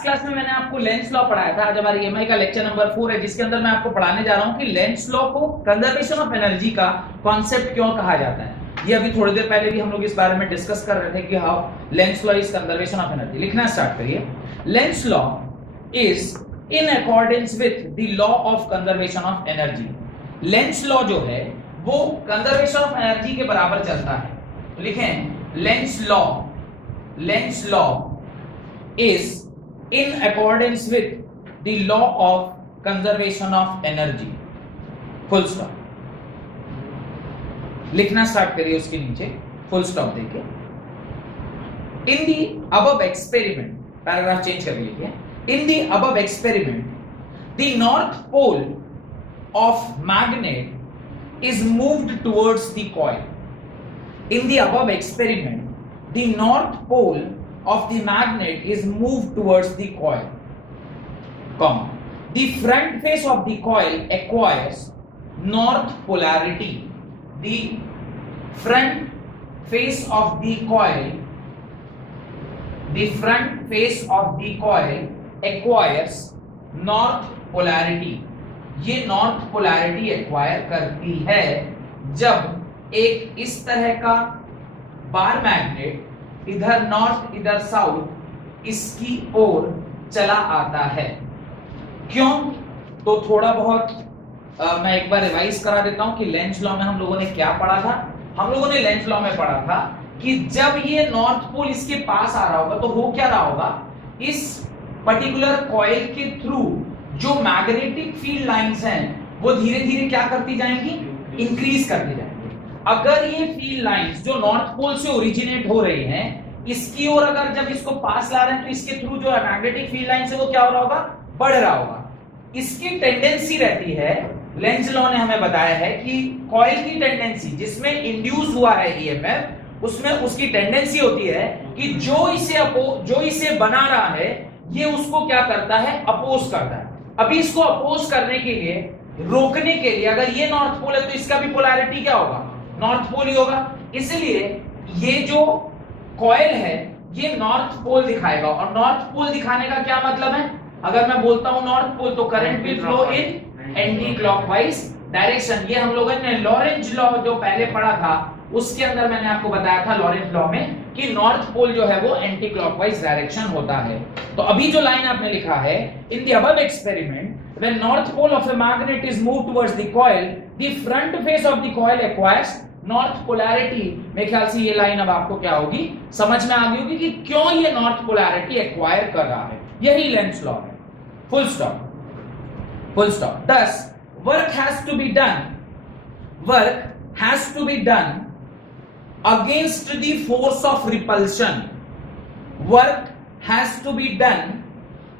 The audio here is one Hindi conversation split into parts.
लास्ट क्लास में मैंने आपको लेंस लॉ पढ़ाया था। आज हमारी ईएमआई का लेक्चर नंबर 4 है, जिसके अंदर मैं आपको पढ़ाने जा रहा हूं कि लेंस लॉ को कंजर्वेशन ऑफ एनर्जी का कॉन्सेप्ट क्यों कहा जाता है। ये अभी थोड़ी देर पहले भी हम लोग इस बारे में डिस्कस कर रहे थे कि how Lenz law is conservation of energy. लिखना स्टार्ट करिए। Lenz law is in accordance with the law of conservation of energy. Lenz law जो है वो कंजर्वेशन ऑफ एनर्जी के बराबर चलता है। तो लिखें Lenz law is in accordance with the law of conservation of energy, full stop। लिखना स्टार्ट करिए, उसके नीचे फुल स्टॉप देके। इन दी above experiment, पैराग्राफ चेंज कर लीजिए। इन दी above experiment, the north pole of magnet is moved towards the coil। in the above experiment, the north pole of the magnet is moved towards the coil, the front face of the coil acquires north polarity। the front face of the coil acquires north polarity। ये नॉर्थ पोलैरिटी एक्वायर करती है जब एक इस तरह का बार मैग्नेट इधर नॉर्थ इधर साउथ इसकी ओर चला आता है। क्यों? तो थोड़ा बहुत मैं एक बार रिवाइज करा देता हूं कि लेंस लॉ में हम लोगों ने क्या पढ़ा था। हम लोगों ने लेंस लॉ में पढ़ा था कि जब ये नॉर्थ पोल इसके पास आ रहा होगा तो हो क्या रहा होगा, इस पर्टिकुलर कॉइल के थ्रू जो मैग्नेटिक फील्ड लाइंस हैं वो धीरे धीरे क्या करती जाएंगी, इंक्रीज करती जाएंगी। अगर ये फील्ड लाइंस जो नॉर्थ पोल से ओरिजिनेट हो रही हैं इसकी ओर अगर जब इसको पास ला रहे हैं तो इसके थ्रू जो मैग्नेटिक फील्ड लाइंस है वो क्या हो रहा होगा, बढ़ रहा होगा। इसकी टेंडेंसी रहती है, लेंज लॉ ने हमें बताया है कि कॉइल की टेंडेंसी जिसमें इंड्यूस हुआ है ईएमएफ, उसमें उसकी टेंडेंसी होती है कि जो इसे बना रहा है ये उसको क्या करता है, अपोज करता है। अभी इसको अपोज करने के लिए, रोकने के लिए, अगर ये नॉर्थ पोल है तो इसका भी पोलैरिटी क्या होगा, नॉर्थ पोल ही होगा। इसलिए ये जो कॉइल है ये नॉर्थ पोल दिखाएगा। और नॉर्थ पोल दिखाने का क्या मतलब है, अगर मैं बोलता हूं नॉर्थ पोल तो current will flow in anti clockwise direction. ये हम लोगों ने लॉरेंज लॉ जो पहले पढ़ा था उसके अंदर मैंने आपको बताया था लॉरेंज लॉ में कि नॉर्थ पोल जो है वो एंटी क्लॉकवाइज डायरेक्शन होता है। तो अभी जो लाइन आपने लिखा है, in the above experiment when north pole of a magnet is moved towards the coil, the front face of the coil acquires north polarity. मेरे ख्याल से ये लाइन अब आपको क्या होगी, समझ में आ गई होगी कि क्यों ये नॉर्थ पोलैरिटी एक्वायर कर रहा है। यही लेंस लॉ है। Full stop. Thus, work has to be done against the force of repulsion। work has to be done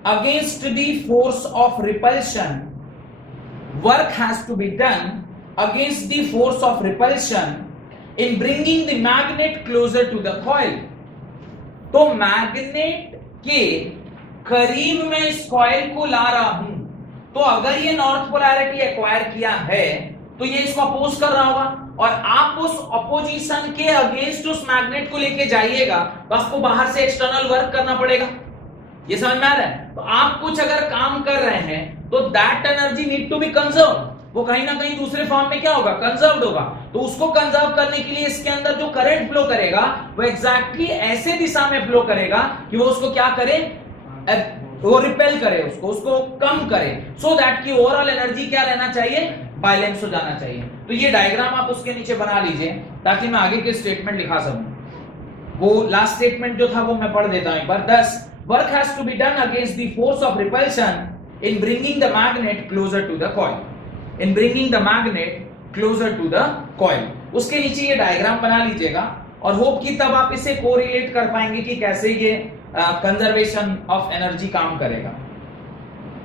against the force of repulsion। work has to be done against the force of repulsion in bringing the magnet closer to the coil। तो मैग्नेट के करीब में इस कॉइल को ला रहा हूं, तो अगर ये नॉर्थ पोलैरिटी एक्वायर किया है तो ये इसको अपोज कर रहा होगा, और आप उस अपोजिशन के अगेंस्ट उस मैग्नेट को लेके जाइएगा तो आपको बाहर से एक्सटर्नल वर्क करना पड़ेगा। ये समझ में आ रहा है? तो आप कुछ अगर काम कर रहे हैं तो that energy need to be conserve. वो कहीं ना कहीं दूसरे फॉर्म में क्या होगा, कंजर्व्ड होगा। तो उसको कंजर्व करने के लिए इसके अंदर जो करंट फ्लो करेगा वो एग्जैक्टली ऐसे दिशा में फ्लो करेगा कि वो उसको क्या करे, वो रिपेल करे, उसको कम करे, सो दैट की ओवरऑल एनर्जी क्या रहना चाहिए, बैलेंस हो जाना चाहिए। तो ये डायग्राम आप उसके नीचे बना लीजिए ताकि मैं आगे के स्टेटमेंट लिखा सकूं। वो लास्ट स्टेटमेंट जो था वो मैं पढ़ देता हूं एक बार। Thus, work has to be done against the force of repulsion in bringing the magnet closer to the coil। in bringing the magnet closer to the coil। उसके नीचे ये डायग्राम बना लीजिएगा और होप कि तब आप इसे कोरिलेट कर पाएंगे कि कैसे ये कंजर्वेशन ऑफ एनर्जी काम करेगा।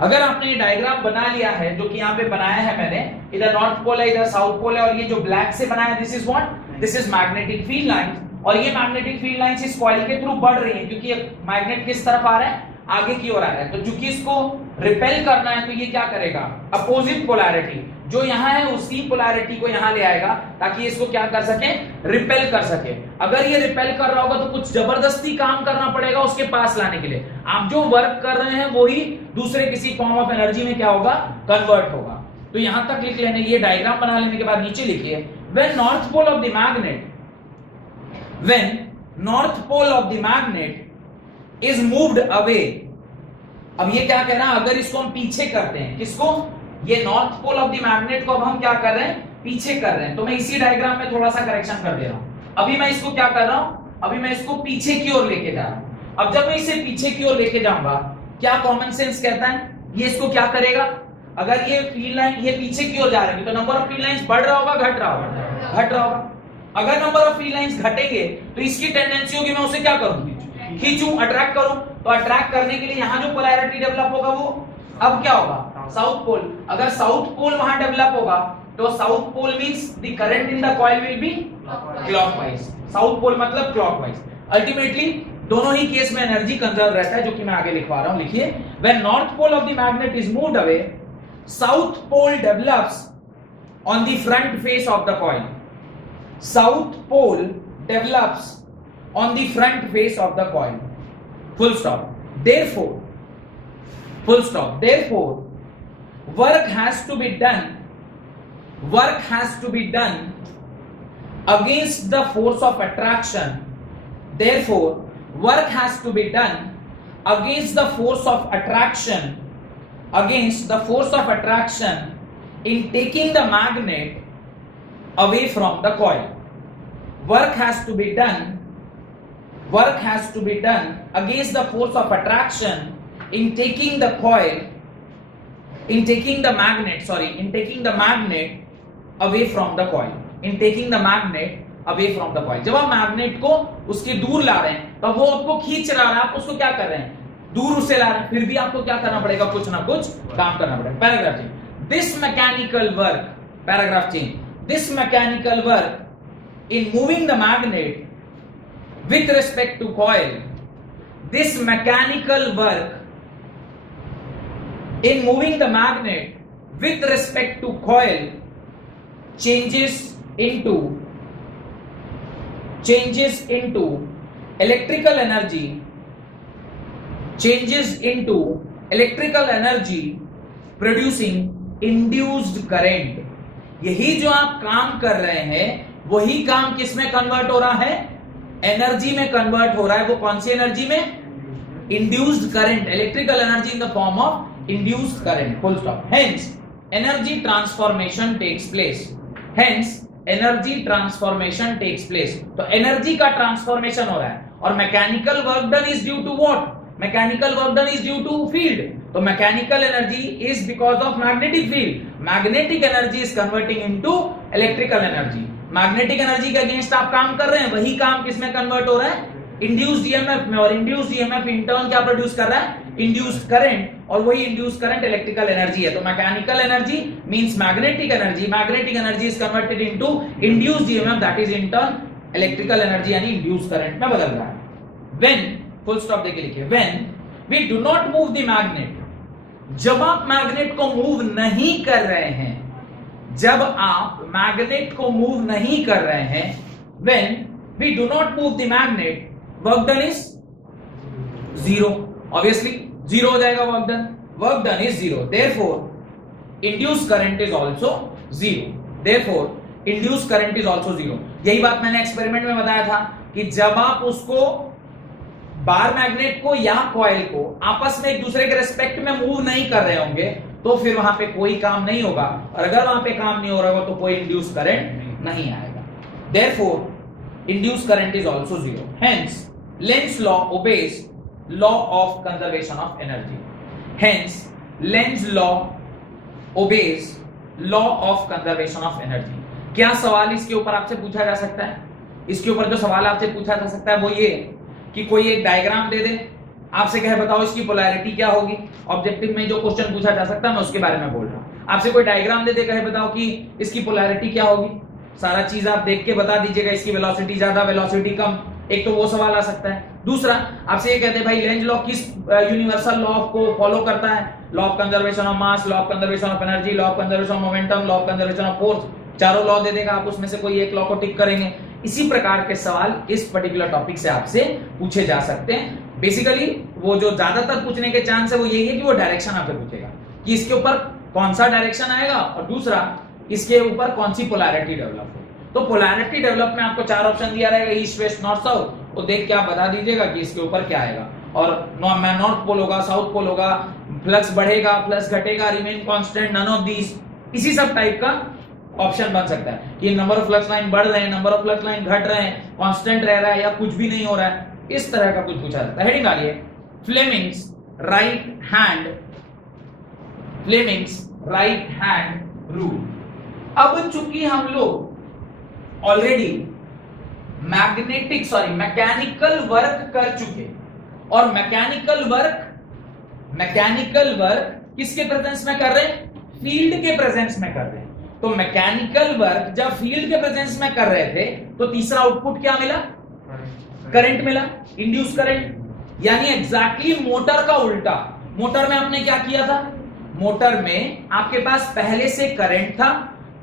अगर आपने ये डायग्राम बना लिया है, जो कि यहाँ पे बनाया है मैंने, इधर नॉर्थ पोल है इधर साउथ पोल है, और ये जो ब्लैक से बनाया है this is what, this is magnetic field lines. और ये मैग्नेटिक फील्ड लाइंस इस कॉइल के थ्रू बढ़ रही है क्योंकि मैग्नेट किस तरफ आ रहा है, आगे की ओर आ रहा है। तो चूंकि इसको रिपेल करना है तो ये क्या करेगा, अपोजिट पोलैरिटी, जो यहां है उसी पोलैरिटी को यहां ले आएगा ताकि इसको क्या कर सके, रिपेल कर सके। अगर ये रिपेल कर रहा होगा तो कुछ जबरदस्ती काम करना पड़ेगा उसके पास लाने के लिए। आप जो वर्क कर रहे हैं वही दूसरे किसी फॉर्म ऑफ एनर्जी में क्या होगा, कन्वर्ट होगा। तो यहां तक लिख लेने, ये डायग्राम बना लेने के बाद नीचे लिखिए when north pole of the magnet, when north pole of the magnet is moved away. अब ये क्या कह रहा है, अगर इसको हम पीछे करते हैं, किसको, ये north pole of the magnet को अब हम क्या कर रहे हैं, पीछे कर रहे हैं। तो मैं इसी डायग्राम में थोड़ा सा करेक्शन कर दे रहा हूं। अभी मैं इसको क्या कर रहा हूं, अभी मैं इसको पीछे की ओर लेके जा रहा हूं। अब जब मैं इसे पीछे की ओर लेके जाऊंगा, क्या कॉमन सेंस कहता है, ये इसको क्या करेगा, अगर ये फील्ड लाइन ये पीछे की ओर जा रही है तो नंबर ऑफ फील्ड लाइंस बढ़ रहा होगा, घट रहा होगा, घट रहा होगा। अगर नंबर ऑफ फील्ड लाइंस घटेंगे तो इसकी टेंडेंसी होगी मैं उसे क्या करूं, खींचूं, अट्रैक्ट करूं। तो अट्रैक्ट करने के लिए यहां जो पोलैरिटी डेवलप होगा वो अब क्या होगा, साउथ पोल। अगर साउथ पोल वहां डेवलप होगा तो south pole means the current in the coil will be clockwise. South pole मतलब क्लॉकवाइज। अल्टीमेटली दोनों ही केस में एनर्जी कंजर्व रहता है, जो कि मैं आगे लिखवा रहा हूं। लिखिए when north pole of the magnet is moved away, south pole develops on the front face of the coil. South pole develops on the front face of the coil, full stop. Therefore, full stop, therefore work has to be done against the force of attraction. Therefore work has to be done against the force of attraction, in taking the magnet away from the coil. Work has to be done against the force of attraction in taking the magnet away from the coil. जब आप मैग्नेट को उसके दूर ला रहे हैं तब वो आपको खींच रहा है, आप उसको क्या कर रहे हैं, दूर उसे ला रहे हैं, फिर भी आपको क्या करना पड़ेगा, कुछ ना कुछ काम करना पड़ेगा। Paragraph change, this mechanical work, paragraph change, this mechanical work in moving the magnet with respect to coil, this mechanical work in moving the magnet with respect to coil changes into electrical energy producing induced current। यही जो आप काम कर रहे हैं वही काम किस में कन्वर्ट हो रहा है, एनर्जी में कन्वर्ट हो रहा है। वो कौन सी एनर्जी में, induced current, electrical energy in the form of induced current, full stop. Hence energy transformation takes place, hence energy transformation takes place. तो एनर्जी का ट्रांसफॉर्मेशन हो रहा है और mechanical work done is due to what, mechanical work done is due to field. तो mechanical energy is because of magnetic field, magnetic energy is converting into electrical energy. Magnetic energy के अगेंस्ट आप काम कर रहे हैं, वही काम किसमें कन्वर्ट हो रहा है, इंड्यूस्ड ईएमएफ में। और इंड्यूस्ड ईएमएफ इन टर्न क्या प्रोड्यूस कर रहा है, इंड्यूस्ड करंट, और वही इंड्यूस्ड करंट इलेक्ट्रिकल एनर्जी है। तो mechanical energy means magnetic energy, magnetic energy is converted into induced EMF, that is in turn electrical energy, यानी इंड्यूस्ड करंट में बदल रहा है। व्हेन, फुल स्टॉप देके लिखिए, when we do not move the magnet, जब आप मैग्नेट को मूव नहीं कर रहे हैं, जब आप मैग्नेट को मूव नहीं कर रहे हैं, when we do not move the magnet, work done is zero, obviously zero हो जाएगा work done is zero, therefore induced current is also zero। यही बात मैंने एक्सपेरिमेंट में बताया था कि जब आप उसको बार मैग्नेट को या कॉइल को आपस में एक दूसरे के रेस्पेक्ट में मूव नहीं कर रहे होंगे तो फिर वहां पे कोई काम नहीं होगा, और अगर वहां पे काम नहीं हो रहा होगा तो कोई इंड्यूस करंट नहीं आएगा। Therefore induced current is also zero। Hence Lenz law obeys law of conservation of energy। Hence Lenz law obeys law of conservation of energy। क्या सवाल इसके ऊपर आपसे पूछा जा सकता है? इसके ऊपर जो सवाल आपसे पूछा जा सकता है वो ये कि कोई एक डायग्राम दे दे, आपसे कहे बताओ इसकी पोलैरिटी क्या होगी। ऑब्जेक्टिव में जो क्वेश्चन पूछा जा सकता है मैं उसके बारे में बोल रहा हूं। आपसे कोई डायग्राम दे दे, कहे बताओ कि इसकी पोलैरिटी क्या होगी, सारा चीज आप देख के बता दीजिएगा, इसकी वेलोसिटी ज्यादा, वेलोसिटी कम, एक तो वो सवाल आ सकता है। दूसरा आपसे ये कहते हैं भाई लेंज लॉ किस यूनिवर्सल लॉ को फॉलो करता है? Law of conservation of mass, law of conservation of energy, law of conservation of momentum, law of conservation of force. चारों लॉ दे देगा, आप उसमें से कोई एक लॉ को टिक करेंगे। इसी प्रकार के सवाल इस पर्टिकुलर टॉपिक से आपसे पूछे जा सकते हैं। बेसिकली वो जो ज्यादातर पूछने के चांस है वो यही है कि वो डायरेक्शन आपसे पूछेगा कि इसके ऊपर कौन सा डायरेक्शन आएगा और दूसरा इसके ऊपर कौन सी पोलैरिटी डेवलप हो। तो पोलैरिटी डेवलप में आपको 4 ऑप्शन दिया रहेगा, ईस्ट वेस्ट नॉर्थ साउथ, तो देख के आप बता दीजिएगा कि इसके ऊपर क्या आएगा। और नॉर्थ पोल होगा, साउथ पोल होगा, फ्लक्स बढ़ेगा, फ्लक्स घटेगा, remain constant, none of these, इसी सब टाइप का ऑप्शन बन सकता है कि नंबर ऑफ फ्लक्स लाइन बढ़ रहे हैं, नंबर ऑफ फ्लक्स लाइन घट रहे हैं, कांस्टेंट रह रहा है या कुछ भी नहीं हो रहा है, इस तरह का कुछ पूछा जाता है। हेडिंग डालिए फ्लेमिंग्स राइट हैंड रूल। अब चूंकि हम लोग ऑलरेडी मैकेनिकल वर्क कर चुके और मैकेनिकल वर्क किसके प्रेजेंस में कर रहे हैं? फील्ड के प्रेजेंस में कर रहे हैं। तो मैकेनिकल वर्क जब फील्ड के प्रेजेंस में कर रहे थे तो तीसरा आउटपुट क्या मिला? करंट मिला, इंड्यूस करंट। यानी एग्जैक्टली मोटर का उल्टा। मोटर में आपने क्या किया था? मोटर में आपके पास पहले से करंट था,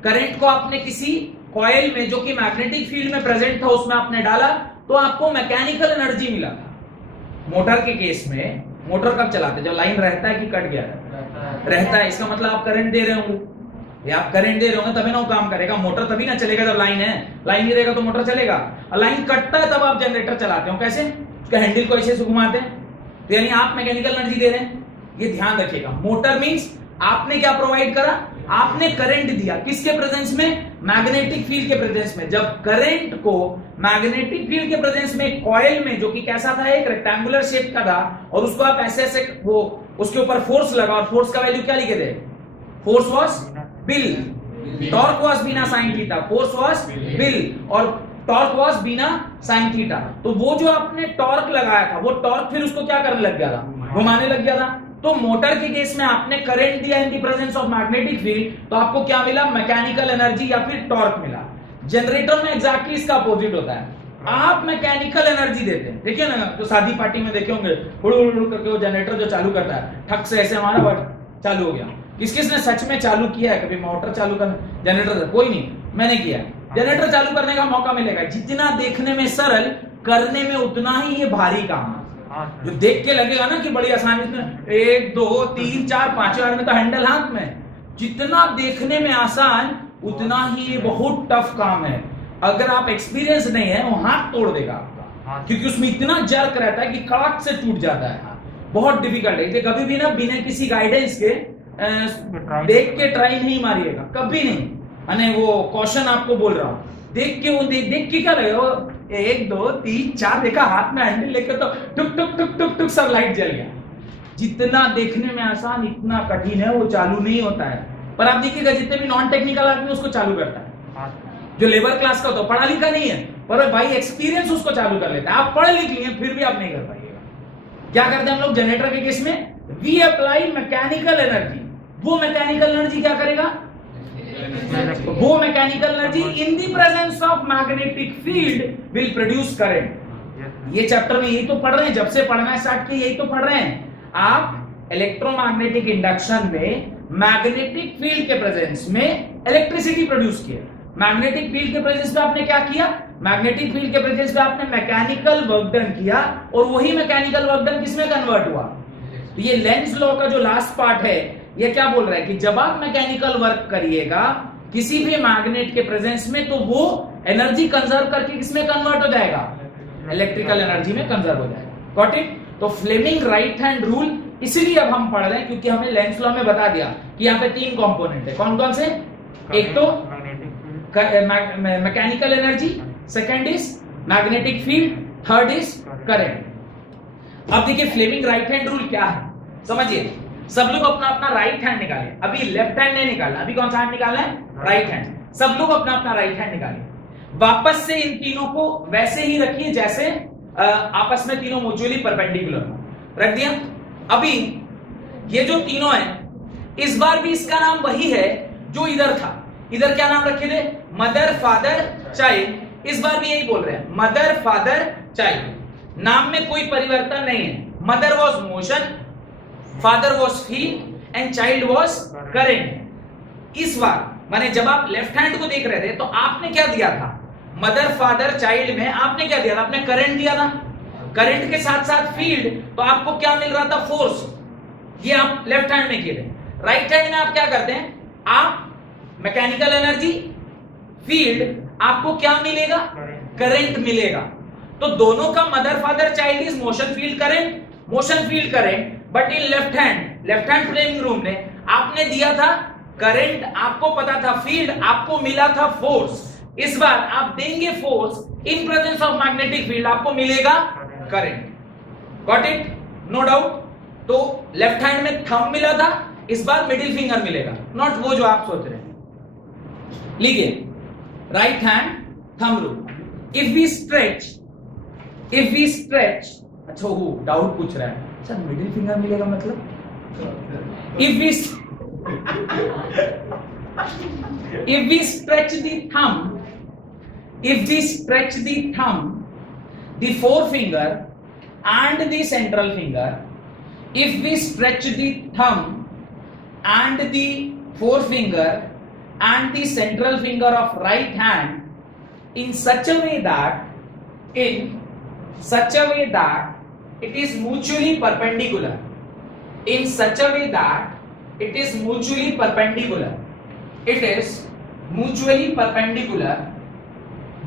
करंट को आपने किसी कॉइल में जो कि मैग्नेटिक फील्ड में प्रेजेंट था उसमें आपने डाला तो आपको मैकेनिकल एनर्जी मिला था। मोटर के केस में मोटर कब चलाते? जब लाइन रहता है कि कट गया रहता है। इसका मतलब आप करंट दे रहे होंगे, या आप करंट दे रहे होंगे तभी ना वो काम करेगा। मोटर तभी ना चलेगा जब लाइन है, लाइन नहीं रहेगा तो मोटर चलेगा। और लाइन कटता है तब आप जनरेटर चलाते हो। कैसे? उसका हैंडल को ऐसे घुमाते हैं, तो यानी आप मैकेनिकल एनर्जी दे रहे हैं। ये ध्यान रखिएगा। मोटर मींस आपने क्या प्रोवाइड करा? आपने करंट दिया। किसके प्रेजेंस में? मैग्नेटिक फील्ड के प्रेजेंस में। जब करंट को मैग्नेटिक फील्ड के प्रेजेंस में कॉइल में, जो कि कैसा था, एक रेक्टेंगुलर शेप का था, और उसको आप ऐसे ऐसे वो उसके ऊपर फोर्स लगा, और फोर्स का वैल्यू क्या लिखे थे? Force was BIL, torque was BINA sine theta, force was BIL और torque was BINA sine theta. तो वो जो आपने टॉर्क लगाया था वो टॉर्क फिर उसको क्या करने लग गया था? घुमाने लग गया था। तो मोटर के केस में आपने करंट दिया इन the presence of magnetic field, तो आपको क्या मिला? मैकेनिकल एनर्जी या फिर टॉर्क मिला। जनरेटर में एग्जैक्टली इसका अपोजिट होता है। आप मैकेनिकल एनर्जी देते हैं। देखिए ना, तो शादी पार्टी में देखे होंगे हुड़ करके वो जनरेटर जो चालू करता है, ठक से ऐसे हमारा बट चालू हो गया। किस किसने सच में चालू किया है कभी मोटर चालू कर जनरेटर? कोई नहीं, मैंने किया। जनरेटर चालू करने का मौका मिलेगा। जितना देखने में सरल, करने में उतना ही ये भारी काम है। जो देख के लगेगा ना कि बड़ी आसानी से 1 2 3 4 5 बार में तो हैंडल हाथ में, जितना देखने में आसान उतना ही ये बहुत टफ काम है। अगर आप एक्सपीरियंस नहीं है वो हाथ तोड़ देगा आपका, क्योंकि उसमें इतना जर्क रहता है कि कड़क से टूट जाता है। बहुत डिफिकल्ट है। कभी भी ना बिना किसी गाइडेंस के देख के ट्राई नहीं मारिएगा, कभी नहीं। मैंने वो क्वेश्चन आपको बोल रहा हूँ, देख के वो देख के क्या लगेगा? 1 2 3 4 देखा, हाथ में हैंडल लेकर तो टुक टुक टुक टुक टुक सब लाइट जल गया। जितना देखने में आसान इतना कठिन है, वो चालू नहीं होता है। पर आप देखिएगा जितने भी नॉन टेक्निकल आदमी उसको चालू करता है। जो लेबर क्लास का तो पढ़ा लिखा नहीं है, पर भाई एक्सपीरियंस उसको चालू कर लेता है। आप पढ़ लिख लिए फिर भी आप नहीं कर पाइएगा। क्या करते हैं हम लोग जनरेटर के केस में? We apply mechanical energy. वो मैकेनिकल एनर्जी क्या करेगा? वो mechanical energy in the presence of magnetic field will produce current. ये चैप्टर में यही तो पढ़ रहे हैं, जब से पढ़ना स्टार्ट किया यही तो पढ़ रहे हैं। आप इलेक्ट्रोमैग्नेटिक इंडक्शन में मैग्नेटिक फील्ड के प्रेजेंस में इलेक्ट्रिसिटी प्रोड्यूस किया। मैग्नेटिक फील्ड के प्रेजेंस में आपने क्या किया? मैग्नेटिक फील्ड के प्रेजेंस में आपने मैकेनिकल वर्क डन किया, और वही मैकेनिकल वर्क डन किसमें कन्वर्ट हुआ? तो ये लेंज लॉ का जो लास्ट पार्ट है ये क्या बोल रहा है कि जब आप मैकेनिकल वर्क करिएगा किसी भी मैग्नेट के प्रेजेंस में, तो वो एनर्जी कंजर्व करके किसमें कन्वर्ट हो जाएगा? इलेक्ट्रिकल एनर्जी में कंजर्व हो जाएगा। Got it? तो फ्लेमिंग राइट हैंड रूल इसीलिए अब हम पढ़ रहे हैं क्योंकि हमें लेंज लॉ में बता दिया कि यहाँ पे 3 कंपोनेंट है। कौन कौन से? एक तो mechanical energy, second is magnetic field, third is current. अब देखिए फ्लेमिंग राइट हैंड रूल क्या है, समझिए। सब लोग अपना अपना राइट हैंड निकाले। अभी लेफ्ट हैंड नहीं निकालना, अभी कौन सा हैंड निकालना है? Right hand. सब लोग अपना अपना राइट हैंड निकाले। वापस से इन तीनों को वैसे ही रखिए जैसे आपस में तीनों म्यूचुअली परपेंडिकुलर रख दिया। अभी ये जो तीनों है, इस बार भी इसका नाम वही है जो इधर था। इधर क्या नाम रखे थे? Mother father child. इस बार भी यही बोल रहे हैं, मदर फादर चाइल्ड। नाम में कोई परिवर्तन नहीं है। Mother was motion, father was feel and child was current. इस बार माने जब आप लेफ्ट हैंड को देख रहे थे तो आपने क्या दिया था, मदर फादर चाइल्ड में आपने क्या दिया था, आपने करंट दिया था। करंट के साथ साथ फील्ड, तो आपको क्या मिल रहा था, फोर्स। ये आप लेफ्ट हैंड में किए थे। राइट हैंड में आप क्या करते हैं, आप मैकेनिकल एनर्जी, फील्ड, आपको क्या मिलेगा, करंट मिलेगा। तो दोनों का mother father child is motion field current, motion field current. But in left hand framing rule में आपने दिया था करंट, आपको पता था फील्ड, आपको मिला था फोर्स। इस बार आप देंगे force in presence of magnetic field, आपको मिलेगा current. Got it, no doubt. तो लेफ्ट हैंड में थंब मिला था, इस बार मिडिल फिंगर मिलेगा, नॉट वो जो आप सोच रहे हैं। लिखिए right hand thumb rule. If we stretch, अच्छा वो डाउट पूछ रहा है, सर मिडिल फिंगर मिलेगा मतलब, if we stretch the thumb, the forefinger and the central finger, if we stretch the thumb and the forefinger and the central finger of right hand in such a way that it is mutually perpendicular, in such a way that it is mutually perpendicular,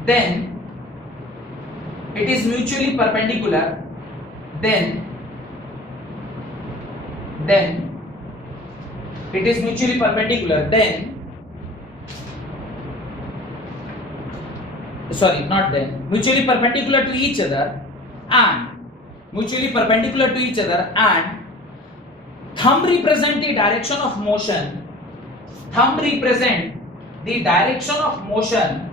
then it is mutually perpendicular, then it is mutually perpendicular, then sorry, not then, mutually perpendicular to each other and thumb represent the direction of motion, thumb represents the direction of motion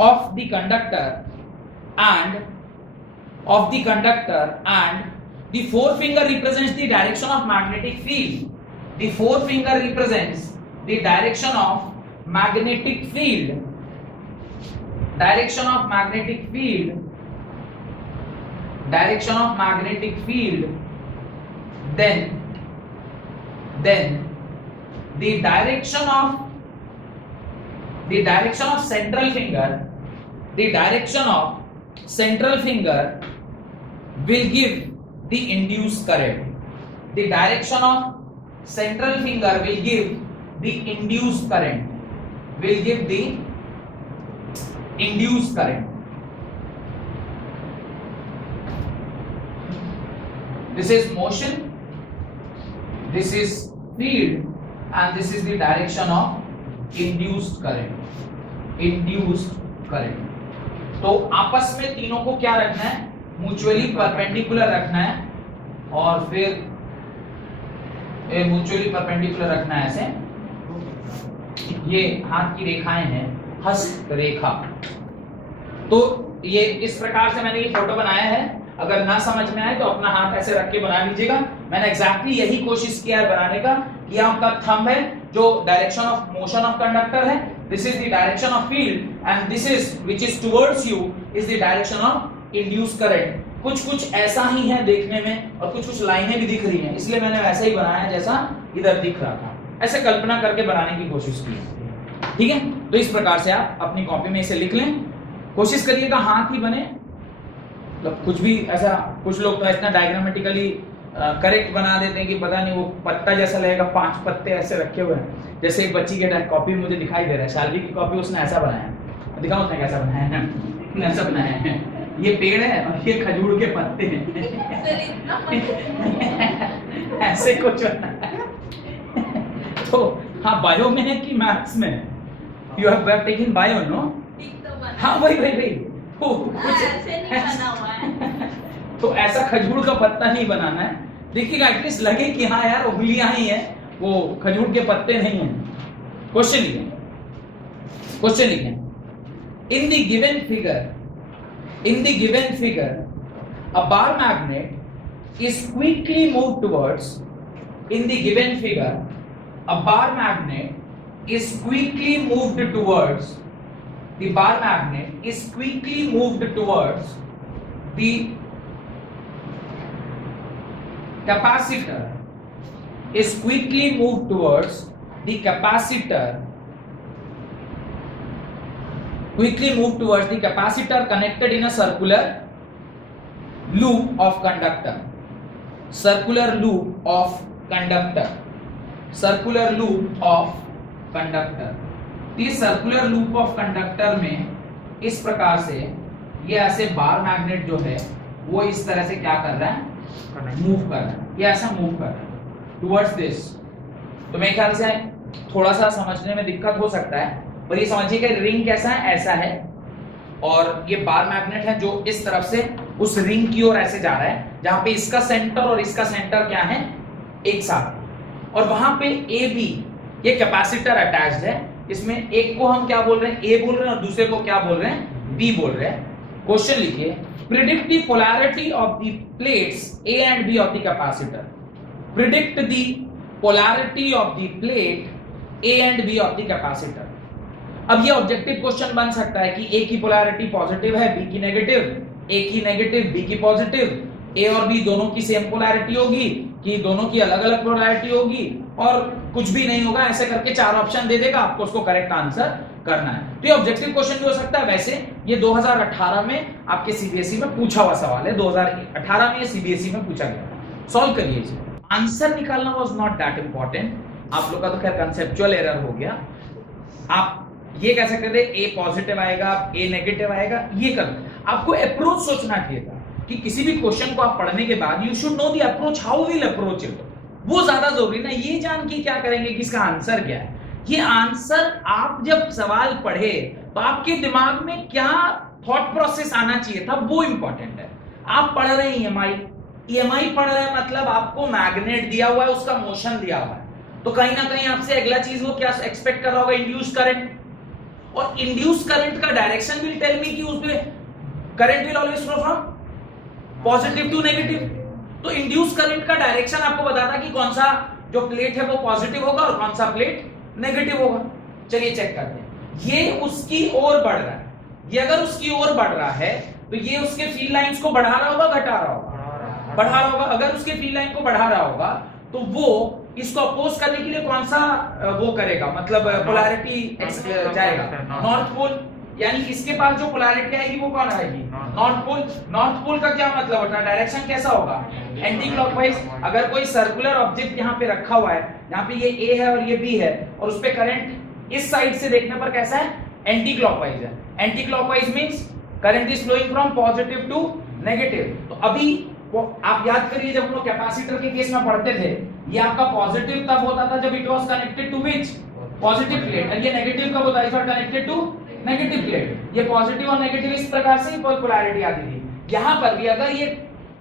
of the conductor and the forefinger represents the direction of magnetic field. The forefinger represents the direction of magnetic field. Direction of magnetic field. Then the direction of central finger. The direction of central finger will give the induced current. The direction of central finger will give the induced current. This is motion, this is field, and this is the direction of induced current. तो आपस में तीनों को क्या रखना है, म्यूचुअली परपेंडिकुलर रखना है, और फिर म्यूचुअली परपेंडिकुलर रखना है ऐसे। ये हाथ की रेखाएं हैं, हस्त रेखा। तो ये इस प्रकार से मैंने ये फोटो बनाया है। अगर ना समझ में आए तो अपना हाथ ऐसे रख के बना लीजिएगा। मैंने एग्जैक्टली यही कोशिश किया है बनाने का। ये आपका थंब है जो direction of motion of conductor है, this is the direction of field, and this is which is towards you is the direction of induced current. कुछ ऐसा ही है देखने में, और कुछ लाइनें भी दिख रही हैं, इसलिए मैंने वैसा ही बनाया जैसा इधर दिख रहा था। ऐसे कल्पना करके बनाने की कोशिश की, ठीक है। तो इस प्रकार से आप अपनी कॉपी में इसे लिख लें। कोशिश करिएगा हाथ ही बने, मतलब कुछ भी ऐसा, कुछ लोग तो इतना डायग्रामेटिकली करेक्ट बना देते हैं कि पता नहीं वो पत्ता जैसा लगेगा, 5 पत्ते ऐसे रखे हुए हैं। जैसे एक बच्ची के कॉपी मुझे दिखाई दे रहा है, शालवी की कॉपी, उसने ऐसा बनाया। दिखाओ उसने कैसा बनाया है। ऐसा बनाया है, ये पेड़ है और ये खजूर के पत्ते हैं। ऐसे कुछ तो हाँ, बायो में है कि मैथ्स में? You have taken bio, no? हाँ वही कुछ ऐसा। तो ऐसा खजूर का पत्ता नहीं बनाना है। देखिएगा एटलीस्ट लगे कि हाँ यार उंगलियां ही है, वो खजूर के पत्ते नहीं हैं। क्वेश्चन लिखें। In the given figure, a bar magnet is quickly moved towards, in the given figure, a bar magnet is quickly moved towards, the bar magnet is quickly moved towards the capacitor, is quickly moved towards the capacitor, quickly moved towards the capacitor connected in a circular loop of conductor, circular loop of conductor, circular loop of conductor। इस सर्कुलर लूप ऑफ कंडक्टर में इस प्रकार से ये ऐसे बार मैग्नेट जो है वो इस तरह से क्या कर रहा है, मूव कर रहा है, ये ऐसा मूव कर रहा है टुवर्ड्स दिस। तो मेरे ख्याल से थोड़ा सा समझने में दिक्कत हो सकता है, पर ये समझिए कि रिंग कैसा है, ऐसा है, और ये बार मैग्नेट है जो इस तरफ से उस रिंग की ओर ऐसे जा रहा है, जहां पे इसका सेंटर और इसका सेंटर क्या है, एक साथ, और वहां पे ए बी ये कैपेसिटर अटैच्ड है। इसमें एक को हम क्या बोल रहे हैं, ए बोल रहे हैं, और दूसरे को क्या बोल रहे हैं, बी बोल रहे हैं। क्वेश्चन लिखिए, predict the polarity of the plates A and B of the capacitor. Predict the polarity of the plate A and B of the capacitor. अब ये ऑब्जेक्टिव क्वेश्चन बन सकता है कि ए की पोलैरिटी पॉजिटिव है, बी की नेगेटिव, ए की नेगेटिव, बी की पॉजिटिव, ए और बी दोनों की सेम पोलैरिटी होगी कि दोनों की अलग अलग पोलैरिटी होगी, और कुछ भी नहीं होगा, ऐसे करके चार ऑप्शन दे देगा, आपको उसको करेक्ट आंसर करना है। तो ये ऑब्जेक्टिव क्वेश्चन भी हो सकता है। वैसे ये 2018 में आपके सीबीएसई में पूछा हुआ सवाल है, 2018 में ये सीबीएसई में पूछा गया। सॉल्व करिए इसे। आंसर निकालना वाज नॉट दैट इंपॉर्टेंट, आप लोग का तो खैर कंसेप्चुअल एरर हो गया। आप ये कह सकते थे ए पॉजिटिव आएगा, ए नेगेटिव आएगा, ये कर, आपको अप्रोच सोचना चाहिए था कि किसी भी क्वेश्चन को आप पढ़ने के बाद you should know the approach, how will approach it, वो ज्यादा जरूरी ना ये जान के क्या करेंगे कि इसका आंसर क्या है। ये आंसर आप जब सवाल पढ़े तो आपके दिमाग में क्या थॉट प्रोसेस आना चाहिए था, वो इंपॉर्टेंट है। आप पढ़ रहे हैं ईएमआई पढ़ रहे हैं, मतलब आपको मैग्नेट दिया हुआ है, उसका मोशन दिया हुआ है, तो कहीं ना कहीं आपसे अगला चीज वो क्या एक्सपेक्ट कर रहा होगा, इंड्यूस करंट, और इंड्यूस करंट का डायरेक्शन विल टेल मी कि उसमें current will always flow from positive to negative. तो इंड्यूस करंट का डायरेक्शन आपको बताता कि कौन सा जो प्लेट है वो पॉजिटिव होगा और कौन सा प्लेट नेगेटिव होगा। चलिए चेक करते हैं। ये उसकी ओर बढ़ रहा है, ये अगर उसकी ओर बढ़ रहा है तो ये उसके फील्ड लाइंस को बढ़ा रहा होगा, घटा रहा होगा, बढ़ा रहा होगा। अगर उसके फील्ड लाइन को बढ़ा रहा होगा तो वो इसको अपोज करने के लिए कौन सा वो करेगा, मतलब पोलैरिटी जाएगा, नॉर्थ पोल, यानी इसके पास जो पोलैरिटी आएगी वो कौन आएगी, नॉर्थ पोल। नॉर्थ पोल का क्या मतलब होता है, डायरेक्शन कैसा होगा, एंटी क्लॉकवाइज। अगर कोई सर्कुलर ऑब्जेक्ट यहाँ पे रखा हुआ है, यहाँ पे ये ए है और ये बी है, और उस पे करंट इस साइड से देखने पर कैसा है, एंटी क्लॉकवाइज है। Anti clockwise means current is flowing from positive to negative. तो अभी आप याद करिए जब हम लोग कैपेसिटर के केस में पढ़ते थे, ये आपका पॉजिटिव तब होता था जब it was connected to which, positive plate, और ये नेगेटिव कब होता है, if are connected to negative plate. ये पॉजिटिव और नेगेटिव इस प्रकार से पोलैरिटी आती थी। यहां पर भी अगर ये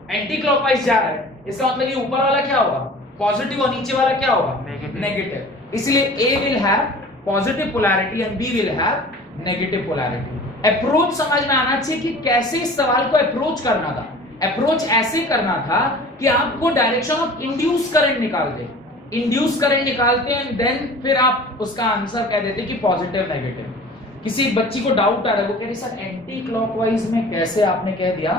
एंटी क्लॉकवाइज जा रहा है, इसका मतलब ये ऊपर वाला क्या होगा, पॉजिटिव, और नीचे वाला क्या होगा, नेगेटिव। इसलिए A will have positive polarity and B will have negative polarity. Approach समझ में आना चाहिए कि कैसे इस सवाल को अप्रोच करना था। अप्रोच ऐसे करना था कि आपको डायरेक्शन ऑफ इंड्यूस करंट निकाल दे, इंड्यूस करंट निकालते हैं एंड देन फिर आप उसका आंसर कह देते कि पॉजिटिव नेगेटिव। किसी बच्ची को डाउट आ रहा है, वो कह रही सर एंटी क्लॉकवाइज में कैसे आपने कह दिया,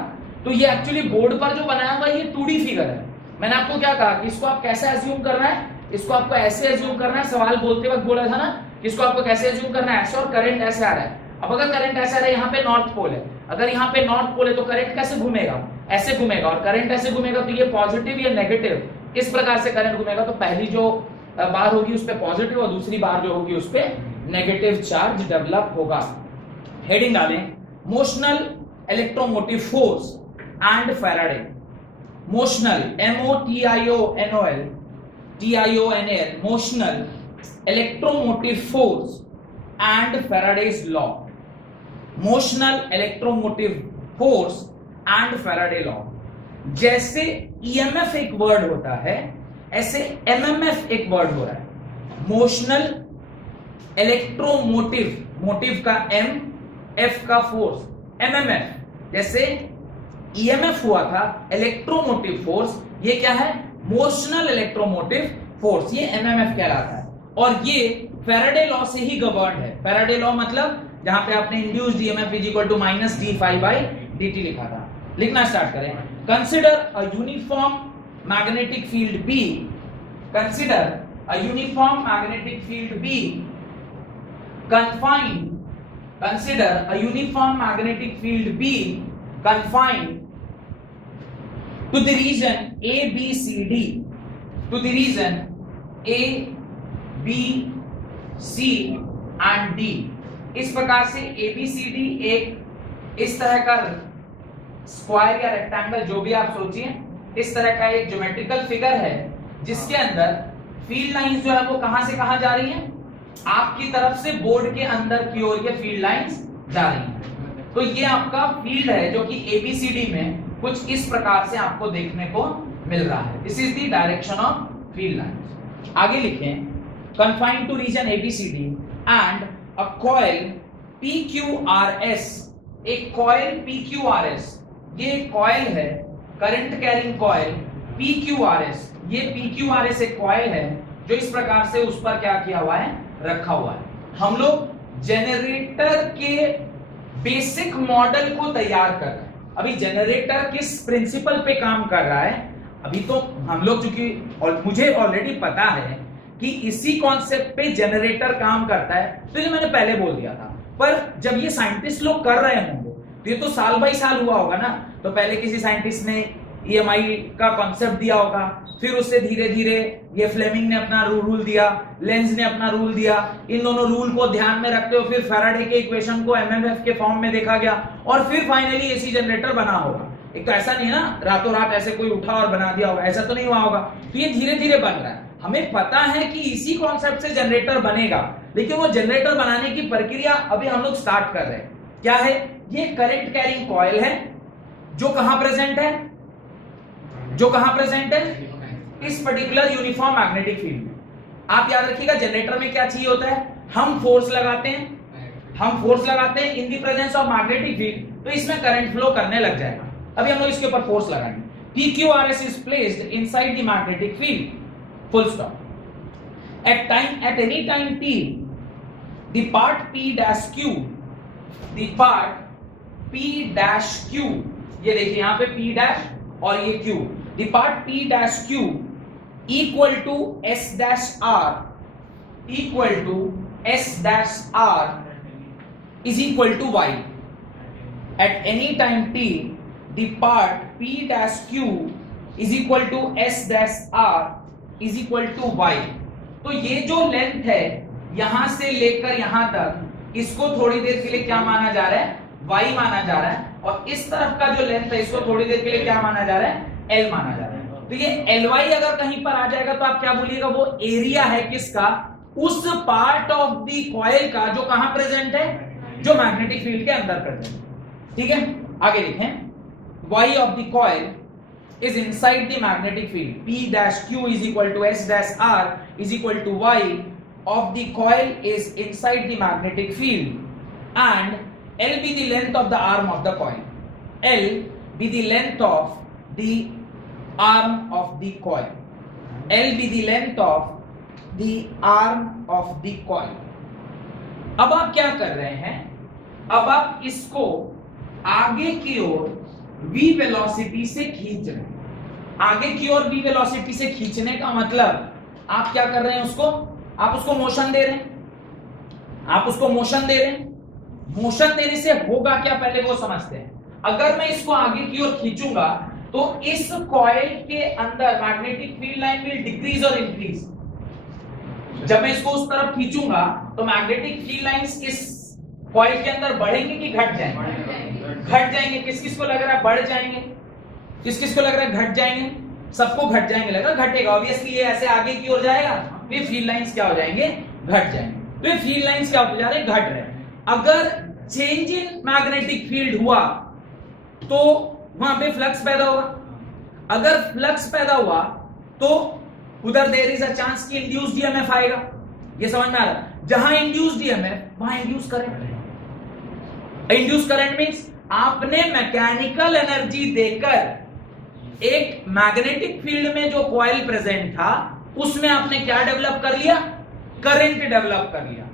तो ये एक्चुअली बोर्ड पर जो बनाया हुआ ये 2D फिगर है। मैंने आपको क्या कहा कि इसको आप कैसे एज्यूम करना है, इसको आपको ऐसे एज्यूम करना है, सवाल बोलते वक्त बोला था ना, इसको आपको कैसे एज्यूम करना है, ऐसे, और करंट ऐसे आ रहा है। अब अगर करंट ऐसे आ रहा है, यहाँ पे नॉर्थ पोल है, अगर यहाँ पे नॉर्थ पोल है तो करंट कैसे घूमेगा, ऐसे घूमेगा, और करंट ऐसे घूमेगा तो ये पॉजिटिव या नेगेटिव, इस प्रकार से करंट घूमेगा। तो पहली जो बार होगी उस पे पॉजिटिव और दूसरी बार जो होगी उस पे नेगेटिव चार्ज डेवलप होगा। हेडिंग डालें, motional electromotive force and Faraday. Motional, MOTIONOL, TIONAL, motional electromotive force and Faraday's law. Motional electromotive force and Faraday law. जैसे EMF एक वर्ड होता है, ऐसे MMF एक वर्ड हो रहा है। मोशनल इलेक्ट्रोमोटिव, मोटिव का M, F का फोर्स, MMF। जैसे ईएमएफ हुआ था इलेक्ट्रोमोटिव फोर्स, ये क्या है? मोशनल इलेक्ट्रोमोटिव फोर्स, ये एमएमएफ कहलाता है। और ये फैराडे लॉ से ही गवर्न है। फैराडे लॉ मतलब जहां पे आपने induced EMF is equal to minus D phi by dt लिखा था। लिखना स्टार्ट करें। Consider a uniform magnetic field B, consider a uniform magnetic field B confined, consider a uniform magnetic field B confined to the region A, B, C, D, to the region A, B, C and D। इस प्रकार से ABCD एक इस तरह का स्क्वायर या रेक्टेंगल, जो भी आप सोचिए, इस तरह का एक ज्योमेट्रिकल फिगर है जिसके अंदर फील्ड लाइंस जो है वो कहां से कहां जा रही हैं? आपकी तरफ से बोर्ड के अंदर की ओर ये फील्ड लाइंस जा रही हैं। तो ये आपका फील्ड है जो कि ABCD में कुछ इस प्रकार से आपको देखने को मिल रहा है। This is the direction of field lines. आगे लिखें, confined to region ABCD and a coil PQRS, एक कॉइल PQRS, ये कॉइल है करंट कैरिंग कॉइल PQRS। ये PQRS एक कॉइल है जो इस प्रकार से उस पर क्या किया हुआ है? रखा हुआ है। हम लोग जनरेटर के बेसिक मॉडल को तैयार कर रहे हैं। अभी जनरेटर किस प्रिंसिपल पे काम कर रहा है, अभी तो हम लोग चूंकि, और मुझे ऑलरेडी पता है कि इसी कॉन्सेप्ट पे जनरेटर काम करता है, तो ये मैंने पहले बोल दिया था। पर जब ये साइंटिस्ट लोग कर रहे होंगे तो ये तो साल बाई साल हुआ होगा ना। तो पहले किसी साइंटिस्ट ने EMI का कॉन्सेप्ट दिया होगा, फिर उससे धीरे धीरे ये फ्लेमिंग ने अपना रूल दिया, लेंज ने अपना रूल दिया। इन दोनों रूल को ध्यान में रखते हुए फिर फैराडे के इक्वेशन को MMF के फॉर्म में देखा गया और फिर फाइनली AC जनरेटर बना होगा। एक तो ऐसा नहीं ना रातों रात ऐसे कोई उठा और बना दिया होगा, ऐसा तो नहीं हुआ होगा। तो ये धीरे धीरे बन रहा है। हमें पता है कि इसी कॉन्सेप्ट से जनरेटर बनेगा, लेकिन वो जनरेटर बनाने की प्रक्रिया अभी हम लोग स्टार्ट कर रहे हैं। क्या है? ये करंट कैरिंग कॉइल है जो कहां प्रेजेंट है? जो कहां प्रेजेंट है? इस पर्टिकुलर यूनिफॉर्म मैग्नेटिक फील्ड में। आप याद रखिएगा जनरेटर में क्या चाहिए होता है? हम फोर्स लगाते हैं, हम फोर्स लगाते हैं इन the presence of magnetic field, तो इसमें करंट फ्लो करने लग जाएगा। अभी हम लोग इसके ऊपर फोर्स लगाएंगे। PQRS is placed inside the magnetic field, full stop. At any time t, the part P dash Q, the part P dash Q, ये देखिए यहाँ पे P dash और ये Q, the part P dash Q equal to S dash R, equal to S dash R is equal to Y. At any time t, the part P dash Q is equal to S dash R is equal to Y. तो ये जो लेंथ है यहां से लेकर यहां तक, इसको थोड़ी देर के लिए क्या माना जा रहा है? Y माना जा रहा है। और इस तरफ का जो लेंथ है इसको थोड़ी देर के लिए क्या माना जा रहा है? L माना जा रहा है। तो ये Ly अगर कहीं पर आ जाएगा तो आप क्या बोलिएगा? वो एरिया है किसका? उस पार्ट ऑफ द कॉइल का जो कहां प्रेजेंट है? जो मैग्नेटिक फील्ड के अंदर प्रेजेंट है। ठीक है, आगे लिखें। Y of the coil is inside the magnetic field. P dash Q is equal to S dash R is equal to Y of the coil is inside the magnetic field, and L be the length of the arm of the coil. L be the length of the arm of the coil. L be the length of the arm of the coil. अब आप क्या कर रहे हैं? अब आप इसको आगे की ओर v वेलोसिटी से खींच रहे हैं। आगे की ओर v वेलोसिटी से खींचने का मतलब आप क्या कर रहे हैं? उसको आप उसको मोशन दे रहे हैं। आप उसको मोशन दे रहे हैं। मोशन देने से होगा क्या पहले वो समझते हैं। अगर मैं इसको आगे की ओर खींचूंगा तो इस कॉइल के अंदर magnetic field line will decrease और इंक्रीज। जब मैं इसको उस तरफ खींचूंगा तो मैग्नेटिक फील्ड लाइंस इस कॉइल के अंदर बढ़ेंगे कि घट जाएंगे? घट जाएंगे। किस किस को लग रहा है बढ़ जाएंगे? किस किस को लग रहा है घट जाएंगे? सबको घट जाएंगे लग रहा है, घटेगा। ऑब्वियसली ये ऐसे आगे की ओर जाएगा, ये फील्ड लाइंस क्या हो जाएंगे? घट जाएंगे। तो ये फील्ड लाइंस क्या होते जा रहे हैं? घट रहे हैं। अगर चेंज इन मैग्नेटिक फील्ड हुआ तो वहां पे फ्लक्स पैदा होगा। अगर फ्लक्स पैदा हुआ तो उधर देयर इज अ चांस कि इंड्यूस्ड ईएमएफ आएगा। ये समझ में आ रहा है? जहां इंड्यूस्ड ईएमएफ वहां induce current. Induce current means आपने मैकेनिकल एनर्जी देकर एक मैग्नेटिक फील्ड में जो कॉइल प्रेजेंट था उसमें आपने क्या डेवलप कर लिया? करंट डेवलप कर लिया।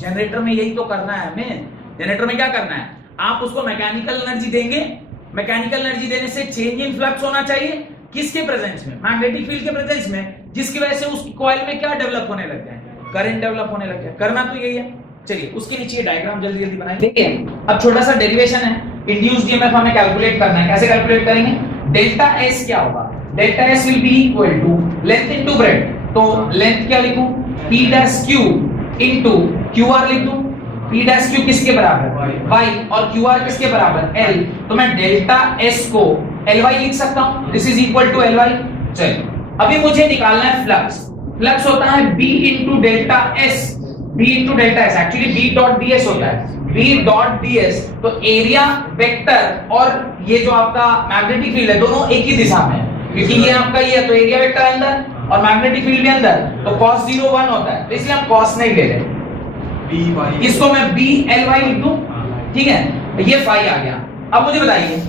जनरेटर में यही तो करना है हमें। जनरेटर में क्या करना है? आप उसको मैकेनिकल एनर्जी देंगे, मैकेनिकल एनर्जी देने से चेंज इन फ्लक्स होना चाहिए किसके प्रेजेंस में? मैग्नेटिक फील्ड के प्रेजेंस में, जिसकी वजह से उस कॉइल में क्या डेवलप होने लग जाए? करंट डेवलप होने लग जाए। करना तो यही है। चलिए उसके नीचे डायग्राम जल्दी जल्दी बनाएं। देखिए अब छोटा सा डेरिवेशन है। इंड्यूस्ड ईएमएफ हमें कैलकुलेट करना है। कैसे कैलकुलेट करेंगे? डेल्टा एस क्या होगा? Delta S will be equal to length into breadth. तो लेंथ क्या लिखूं? P dash Q into Q R लिख दूं। पी डैश क्यू किसके बराबर? वाई। और क्यू आर किसके बराबर? एल। तो मैं डेल्टा एस को एल वाई लिख सकता हूं। This is equal to L Y. चलिए अभी मुझे निकालना है फ्लक्स। फ्लक्स होता है B into delta S. B into delta S actually B dot d S होता है। बी डॉट डी एस तो एरिया वेक्टर और ये जो आपका मैग्नेटिक फील्ड है दोनों एक ही दिशा में है, क्योंकि ये आपका ये है तो एरिया वेक्टर अंदर और मैग्नेटिक फील्ड भी अंदर, तो cos 0 1 होता है, तो इसलिए हम cos नहीं ले रहे। इसको मैं बी एल वाई लिख दूं, ठीक है, ये फाई आ गया। अब मुझे बताइए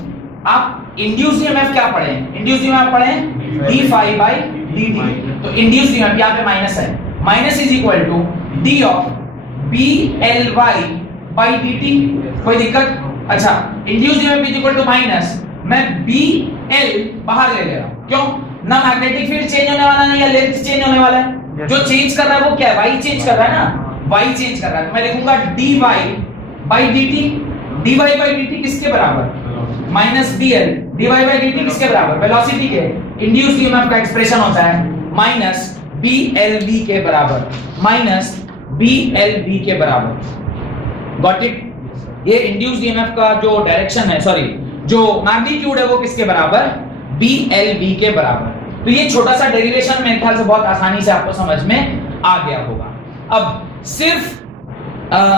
आप इंड्यूस्ड ईएमएफ क्या पढ़े? इंड्यूस्ड ईएमएफ पढ़े d phi by D t. तो इंड्यूस्ड ईएमएफ यहाँ पे माइनस है, minus is equal to d of B L Y by D t. कोई दिक्कत? अच्छा induced EMF is equal to minus, मैं बी एल बाहर ले रहा हूं। क्यों? ना मैग्नेटिक फील्ड चेंज होने वाला है या लेंथ चेंज होने वाला है। जो चेंज कर रहा है वो क्या है? वाई चेंज कर रहा है ना, वाई चेंज कर रहा है। तो मैं लिखूंगा d Y by D T. D Y by D t किसके बराबर? Minus B L. D Y by D t किसके बराबर? वेलोसिटी के। इंड्यूस्ड ईएमएफ का एक्सप्रेशन होता है माइनस बी एल बी के बराबर, माइनस बी एल बी के बराबर। Got it? ये इंड्यूस्ड ईएमएफ का जो डायरेक्शन है, सॉरी जो मैग्नीट्यूड है वो किसके बराबर? बी एल बी के बराबर। तो ये छोटा सा डेरिवेशन मेरे ख्याल से बहुत आसानी से आपको समझ में आ गया होगा। अब सिर्फ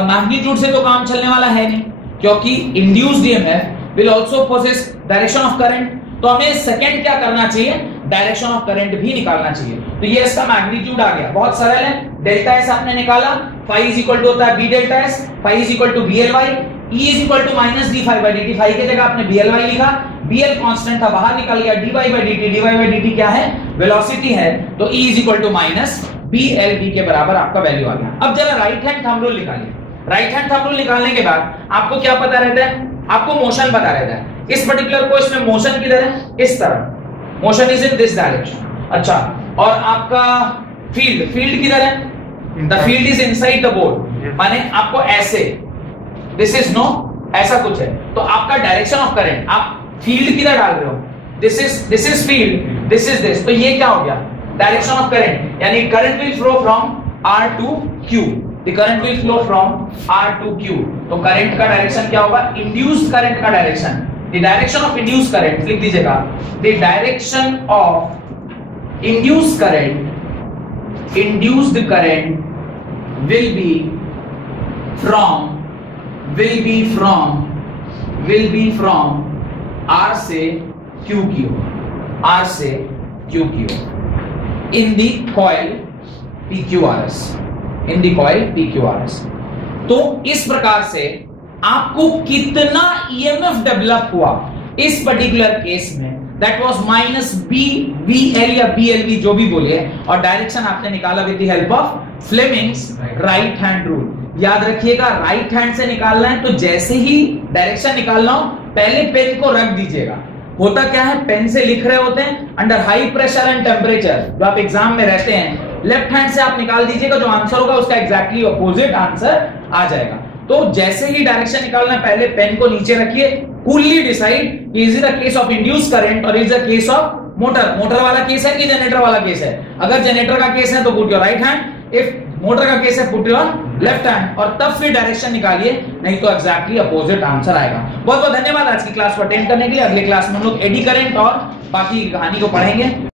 मैग्नीट्यूड से तो काम चलने वाला है नहीं, क्योंकि induced EMF will also possess direction of current. तो हमें सेकंड क्या करना चाहिए? डायरेक्शन ऑफ करंट भी निकालना चाहिए। तो ये इसका मैग्नीट्यूड आ गया, बहुत सरल है। डेल्टा एस आपने निकाला, फाई इज इक्वल टू होता है B delta S, phi is equal to B L Y, E is equal to minus D phi by D T. Phi की जगह आपने बी एल वाई लिखा, बी एल कांस्टेंट था बाहर निकल गया, D Y by D T. D Y by D T क्या है? वेलोसिटी है, तो E is equal to minus B L B के बराबर आपका वैल्यू आ गया। अब जरा राइट हैंड थंब रूल निकालिए। राइट हैंड थंब रूल निकालने के बाद आपको क्या पता रहता है? आपको मोशन पता रहता है। इस पर्टिकुलर को इसमें मोशन किधर है? इस तरफ, motion is in this direction. अच्छा, और आपका फील्ड, फील्ड किधर है? The field is inside the board, माने आपको ऐसे, दिस इज नो, ऐसा कुछ है। तो आपका डायरेक्शन ऑफ करंट, आप फील्ड किधर डाल रहे हो? This is field, this is this, तो ये क्या हो गया? डायरेक्शन ऑफ करंट, यानी current will flow from R to Q। The current will flow from R to Q। तो करंट का डायरेक्शन क्या होगा? इंड्यूस्ड करंट का direction, the direction of induced current लिख दीजिएगा, the direction of induced current, induced current will be from R से Q की ओर, R से Q की ओर in the coil PQRS, in the coil PQRS। तो इस प्रकार से आपको कितना EMF डेवलप हुआ इस पर्टिकुलर केस में, that was minus B V L या बी एल बी जो भी बोलिए, और डायरेक्शन आपने निकाला with the help of Fleming's right hand rule. याद रखिएगा राइट हैंड से निकालना है तो जैसे ही डायरेक्शन निकालना हो पहले पेन को रख दीजिएगा। होता क्या है, पेन से लिख रहे होते हैं under high pressure and temperature, जो आप एग्जाम में रहते हैं, लेफ्ट हैंड से आप निकाल दीजिएगा, जो आंसर होगा उसका एग्जैक्टली ऑपोजिट आंसर आ जाएगा। तो जैसे ही डायरेक्शन निकालना है पहले पेन को नीचे रखिए, coolly decide is it a case of induced current और is a case of motor. Motor वाला केस है कि जनरेटर वाला केस है? अगर जनरेटर का केस है तो put your right hand, if motor का केस है पुट योर लेफ्ट हैंड, और तब फिर डायरेक्शन निकालिए, नहीं तो एग्जैक्टली अपोजिट आंसर आएगा। बहुत बहुत धन्यवाद आज की क्लास को अटेंड करने के लिए। अगले क्लास में हम लोग एडी करंट और बाकी कहानी को पढ़ेंगे।